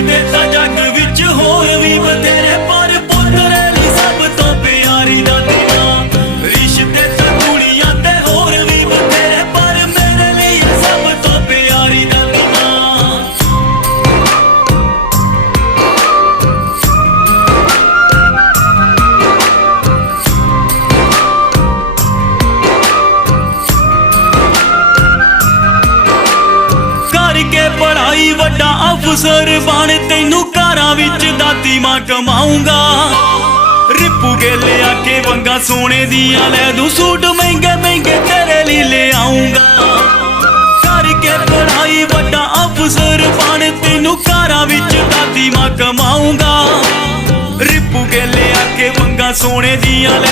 Nên ਅਫਸਰ ਬਣ, ਤੈਨੂੰ ਘਰਾਂ ਵਿੱਚ ਦਾਤੀ ਮਾਂ ਕਮਾਉਂਗਾ ਰਿਪੂ ਗੇਲੇ ਆ ਕੇ ਵੰਗਾ ਸੋਨੇ ਦੀਆਂ, ਲੈ ਦੂੰ ਸੂਟ ਮਹਿੰਗੇ ਮਹਿੰਗੇ ਤੇਰੇ ਲਈ ਲੈ ਆਉਂਗਾ ਕਰਕੇ ਪੜਾਈ ਵੱਡਾ ਅਫਸਰ ਬਣ, ਤੈਨੂੰ ਘਰਾਂ ਵਿੱਚ ਦਾਤੀ ਮਾਂ ਕਮਾਉਂਗਾ ਰਿਪੂ ਗੇਲੇ ਆ ਕੇ ਵੰਗਾ ਸੋਨੇ ਦੀਆਂ, ਲੈ